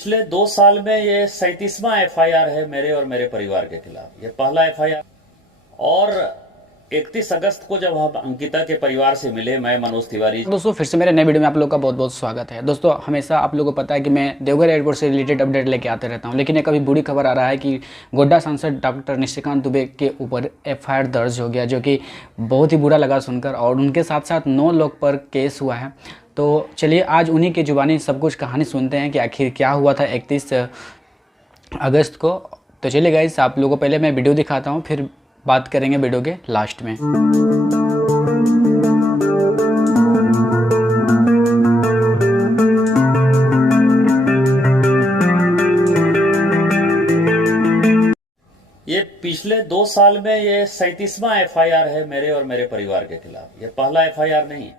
पिछले 2 साल में ये 37वां एफआईआर है मेरे और मेरे परिवार के खिलाफ। ये पहला एफआईआर। और 31 अगस्त को जब हम अंकिता के परिवार से मिले, मैं मनोज तिवारी। दोस्तों फिर से मेरे नए वीडियो में आप लोगों का बहुत बहुत स्वागत है। दोस्तों हमेशा आप लोगों को पता है कि मैं देवघर एयरपोर्ट से रिलेटेड अपडेट लेके आते रहता हूं, लेकिन एक अभी बुरी खबर आ रहा है कि गोड्डा सांसद डॉक्टर निशिकांत दुबे के ऊपर एफआईआर दर्ज हो गया, जो कि बहुत ही बुरा लगा सुनकर। और उनके साथ साथ 9 लोग पर केस हुआ है। तो चलिए आज उन्हीं की जुबानी सब कुछ कहानी सुनते हैं कि आखिर क्या हुआ था 31 अगस्त को। तो चलिए गाइस, आप लोगों को पहले मैं वीडियो दिखाता हूँ, फिर बात करेंगे वीडियो के लास्ट में। ये पिछले 2 साल में ये 37वां एफआईआर है मेरे और मेरे परिवार के खिलाफ। ये पहला एफआईआर नहीं है।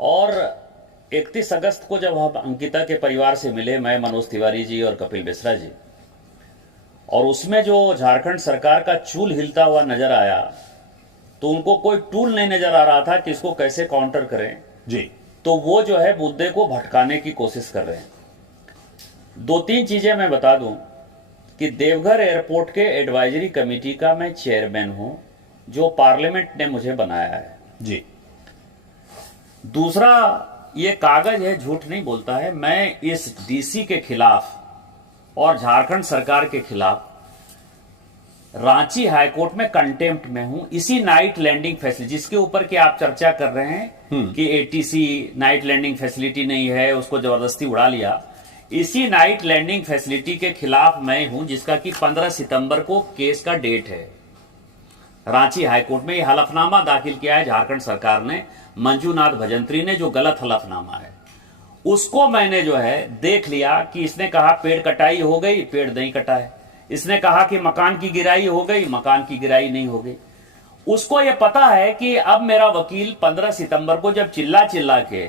और 31 अगस्त को जब हम अंकिता के परिवार से मिले, मैं मनोज तिवारी जी और कपिल मिश्रा जी, और उसमें जो झारखंड सरकार का चूल हिलता हुआ नजर आया, तो उनको कोई टूल नहीं नजर आ रहा था कि इसको कैसे काउंटर करें जी। तो वो जो है मुद्दे को भटकाने की कोशिश कर रहे हैं। 2-3 चीजें मैं बता दूं कि देवघर एयरपोर्ट के एडवाइजरी कमेटी का मैं चेयरमैन हूं, जो पार्लियामेंट ने मुझे बनाया है जी। दूसरा, ये कागज है, झूठ नहीं बोलता है। मैं इस डीसी के खिलाफ और झारखंड सरकार के खिलाफ रांची हाईकोर्ट में कंटेम्प्ट में हूं, इसी नाइट लैंडिंग फैसिलिटी जिसके ऊपर कि आप चर्चा कर रहे हैं कि एटीसी नाइट लैंडिंग फैसिलिटी नहीं है, उसको जबरदस्ती उड़ा लिया। इसी नाइट लैंडिंग फैसिलिटी के खिलाफ मैं हूं, जिसका कि 15 सितंबर को केस का डेट है। रांची हाईकोर्ट में यह हलफनामा दाखिल किया है झारखंड सरकार ने, मंजूनाथ भजंत्री ने, जो गलत हलफनामा है। उसको मैंने जो है देख लिया कि इसने कहा पेड़ कटाई हो गई, पेड़ नहीं कटा है। इसने कहा कि मकान की गिराई हो गई, मकान की गिराई नहीं हो गई। उसको यह पता है कि अब मेरा वकील 15 सितंबर को जब चिल्ला चिल्ला के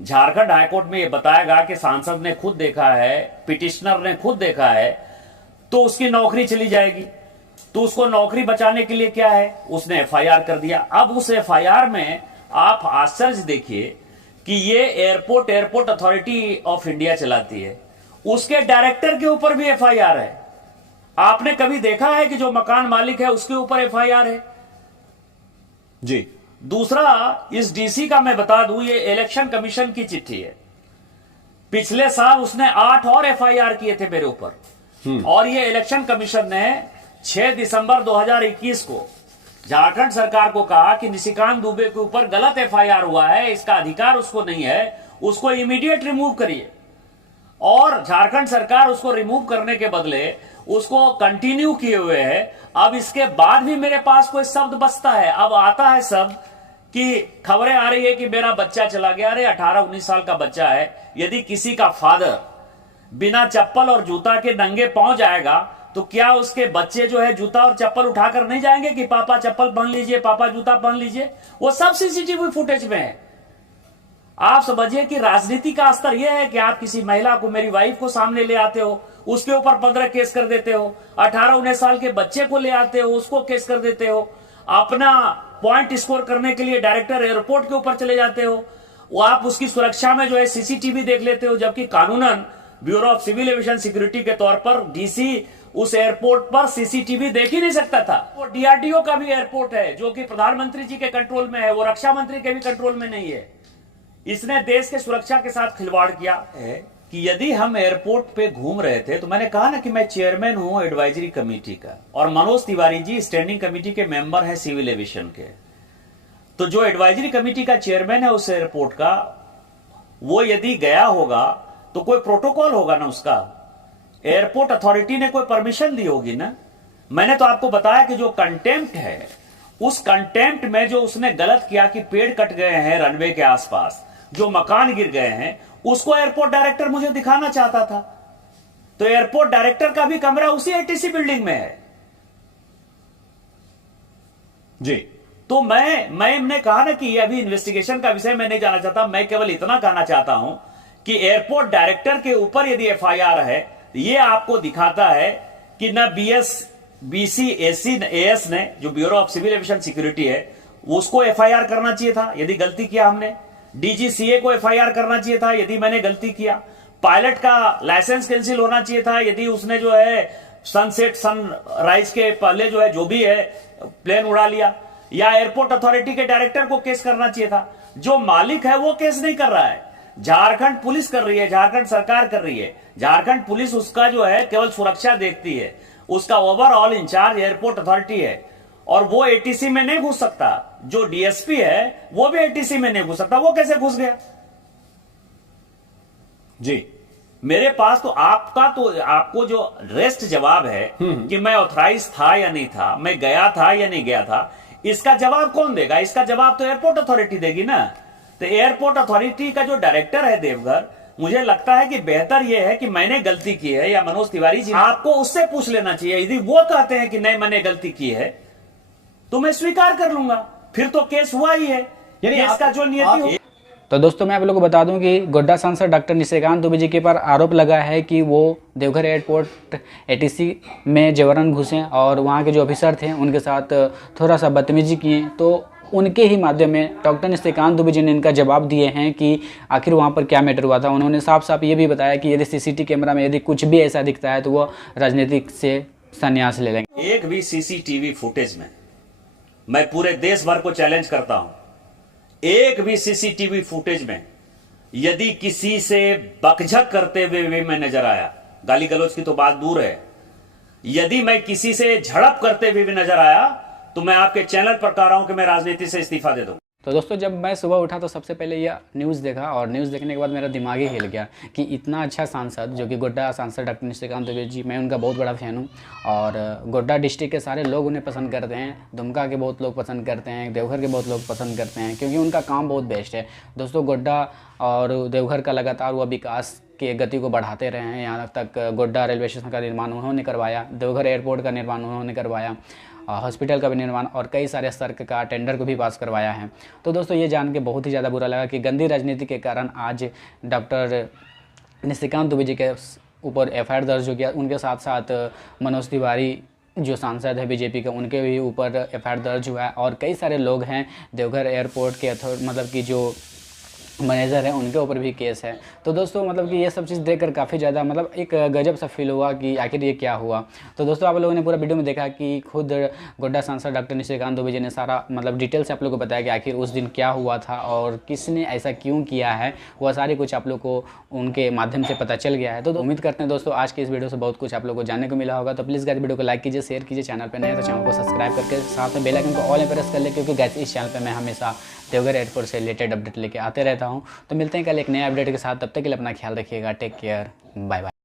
झारखंड हाईकोर्ट में यह बताएगा कि सांसद ने खुद देखा है, पिटिशनर ने खुद देखा है, तो उसकी नौकरी चली जाएगी। तो उसको नौकरी बचाने के लिए क्या है, उसने एफआईआर कर दिया। अब उस एफआईआर में आप आश्चर्य देखिए कि ये एयरपोर्ट अथॉरिटी ऑफ इंडिया चलाती है, उसके डायरेक्टर के ऊपर भी एफआईआर है। आपने कभी देखा है कि जो मकान मालिक है उसके ऊपर एफआईआर है जी। दूसरा, इस डीसी का मैं बता दूं, ये इलेक्शन कमीशन की चिट्ठी है। पिछले साल उसने 8 और एफआईआर किए थे मेरे ऊपर। और ये इलेक्शन कमीशन ने 6 दिसंबर 2021 को झारखंड सरकार को कहा कि निशिकांत दुबे के ऊपर गलत एफआईआर हुआ है, इसका अधिकार उसको नहीं है, उसको इमीडिएट रिमूव करिए। और झारखंड सरकार उसको रिमूव करने के बदले उसको कंटिन्यू किए हुए है। अब इसके बाद भी मेरे पास कोई शब्द बचता है। अब आता है शब्द कि खबरें आ रही है कि मेरा बच्चा चला गया। अरे 18-19 साल का बच्चा है, यदि किसी का फादर बिना चप्पल और जूता के नंगे पांव जाएगा, तो क्या उसके बच्चे जो है जूता और चप्पल उठाकर नहीं जाएंगे कि पापा चप्पल पहन लीजिए, पापा जूता पहन लीजिए? वो सब सीसीटीवी फुटेज में है। आप समझिए कि राजनीति का स्तर यह है कि आप किसी महिला को, मेरी वाइफ को सामने ले आते हो, उसके ऊपर 15 केस कर देते हो। 18-19 साल के बच्चे को ले आते हो, उसको केस कर देते हो। अपना पॉइंट स्कोर करने के लिए डायरेक्टर एयरपोर्ट के ऊपर चले जाते हो। वो आप उसकी सुरक्षा में जो है सीसीटीवी देख लेते हो, जबकि कानूनन bureau of civil aviation security के तौर पर डीसी उस एयरपोर्ट पर सीसीटीवी देख ही नहीं सकता था। वो डीआरडीओ का भी एयरपोर्ट है, जो कि प्रधानमंत्री जी के कंट्रोल में है, वो रक्षा मंत्री के भी कंट्रोल में नहीं है। इसने देश के सुरक्षा के साथ खिलवाड़ किया है। कि यदि हम एयरपोर्ट पे घूम रहे थे, तो मैंने कहा ना कि मैं चेयरमैन हूं एडवाइजरी कमेटी का, और मनोज तिवारी जी स्टैंडिंग कमेटी के मेंबर हैं सिविल एविएशन के। तो जो एडवाइजरी कमेटी का चेयरमैन है उस एयरपोर्ट का, वो यदि गया होगा तो कोई प्रोटोकॉल होगा ना उसका। एयरपोर्ट अथॉरिटी ने कोई परमिशन दी होगी ना। मैंने तो आपको बताया कि जो कंटेम्प्ट है, उस कंटेम्प्ट में जो उसने गलत किया कि पेड़ कट गए हैं रनवे के आसपास, जो मकान गिर गए हैं, उसको एयरपोर्ट डायरेक्टर मुझे दिखाना चाहता था। तो एयरपोर्ट डायरेक्टर का भी कमरा उसी एटीसी बिल्डिंग में है जी। तो मैंने कहा ना कि ये अभी इन्वेस्टिगेशन का विषय मैं नहीं जाना चाहता। मैं केवल इतना कहना चाहता हूं कि एयरपोर्ट डायरेक्टर के ऊपर यदि एफआईआर है, ये आपको दिखाता है कि ना बीसी एएस ने, जो bureau of civil aviation security है, उसको एफआईआर करना चाहिए था यदि गलती किया हमने। डीजीसीए को एफआईआर करना चाहिए था यदि मैंने गलती किया। पायलट का लाइसेंस कैंसिल होना चाहिए था यदि उसने जो है सनसेट सनराइज के पहले जो है जो भी है प्लेन उड़ा लिया। या एयरपोर्ट अथॉरिटी के डायरेक्टर को केस करना चाहिए था। जो मालिक है वो केस नहीं कर रहा है, झारखंड पुलिस कर रही है, झारखंड सरकार कर रही है। झारखंड पुलिस उसका जो है केवल सुरक्षा देखती है, उसका ओवरऑल इंचार्ज एयरपोर्ट अथॉरिटी है और वो एटीसी में नहीं घुस सकता। जो डीएसपी है वो भी एटीसी में नहीं घुस सकता। वो कैसे घुस गया? जी मेरे पास तो आपको जो रेस्ट जवाब है कि मैं ऑथराइज था या नहीं था, मैं गया था या नहीं गया था, इसका जवाब कौन देगा? इसका जवाब तो एयरपोर्ट अथॉरिटी देगी ना। तो एयरपोर्ट अथॉरिटी का जो डायरेक्टर है देवघर, मुझे लगता है कि बेहतर यह है कि मैंने गलती की है या मनोज तिवारी जी, आपको उससे पूछ लेना चाहिए। यदि वो कहते हैं कि नहीं मैंने गलती की है तो मैं स्वीकार कर लूंगा, फिर तो केस हुआ ही है। केस का जो नियति हो। तो दोस्तों मैं आप लोगों को बता दूं कि गोड्डा सांसद डॉक्टर निशिकांत दुबे जी के पर आरोप लगा है कि वो देवघर एयरपोर्ट एटीसी में जबरन घुसे और वहां के जो ऑफिसर थे उनके साथ थोड़ा सा बदतमीजी किए। तो उनके ही माध्यम में डॉक्टर निशिकांत दुबे जी ने इनका जवाब दिए हैं कि आखिर वहाँ पर क्या मैटर हुआ था। उन्होंने साफ साफ ये भी बताया कि यदि सीसीटीवी कैमरा में यदि कुछ भी ऐसा दिखता है तो वो राजनीतिक से संन्यास ले लेंगे। एक भी सीसीटीवी फुटेज में, मैं पूरे देश भर को चैलेंज करता हूं, एक भी सीसीटीवी फुटेज में यदि किसी से बकझक करते हुए भी मैं नजर आया, गाली गलौज की तो बात दूर है, यदि मैं किसी से झड़प करते हुए भी नजर आया तो मैं आपके चैनल पर कह रहा हूं कि मैं राजनीति से इस्तीफा दे दूं। तो दोस्तों जब मैं सुबह उठा तो सबसे पहले यह न्यूज़ देखा और न्यूज़ देखने के बाद मेरा दिमाग ही हिल गया कि इतना अच्छा सांसद जो कि गोड्डा सांसद डॉक्टर निशिकांत दुबे जी, मैं उनका बहुत बड़ा फ़ैन हूँ और गोड्डा डिस्ट्रिक्ट के सारे लोग उन्हें पसंद करते हैं, दुमका के बहुत लोग पसंद करते हैं, देवघर के बहुत लोग पसंद करते हैं क्योंकि उनका काम बहुत बेस्ट है। दोस्तों गोड्डा और देवघर का लगातार हुआ विकास की गति को बढ़ाते रहे हैं। यहाँ तक गोड्डा रेलवे स्टेशन का निर्माण उन्होंने करवाया, देवघर एयरपोर्ट का निर्माण उन्होंने करवाया, हॉस्पिटल का भी निर्माण और कई सारे सड़क का टेंडर को भी पास करवाया है। तो दोस्तों ये जान के बहुत ही ज़्यादा बुरा लगा कि गंदी राजनीति के कारण आज डॉक्टर निशिकांत दुबे जी के ऊपर एफआईआर दर्ज हो गया। उनके साथ साथ मनोज तिवारी जो सांसद है बीजेपी के, उनके भी ऊपर एफआईआर दर्ज हुआ है और कई सारे लोग हैं देवघर एयरपोर्ट के मतलब कि जो मैनेजर है उनके ऊपर भी केस है। तो दोस्तों मतलब कि ये सब चीज़ देखकर काफ़ी ज़्यादा मतलब एक गजब सा फील हुआ कि आखिर ये क्या हुआ। तो दोस्तों आप लोगों ने पूरा वीडियो में देखा कि खुद गोड्डा सांसद डॉक्टर निशिकांत दुबे जी ने सारा मतलब डिटेल से आप लोगों को बताया कि आखिर उस दिन क्या हुआ था और किसने ऐसा क्यों किया है, वह सारी कुछ आप लोग को उनके माध्यम से पता चल गया है। तो उम्मीद करते हैं दोस्तों आज के इस वीडियो से बहुत कुछ आप लोग को जानने को मिला होगा। तो प्लीज़ गाइस वीडियो को लाइक कीजिए, शेयर कीजिए, चैनल पर नए तो चैनल को सब्सक्राइब करके साथ में बेल आइकन को ऑल में प्रेस कर ले क्योंकि गाइस इस चैनल पर मैं हमेशा देवघर एयरपोर्ट से रिलेटेड अपडेट लेके आते रहता हूँ। तो मिलते हैं कल एक नए अपडेट के साथ, तब तक के लिए अपना ख्याल रखिएगा। Take care, bye bye.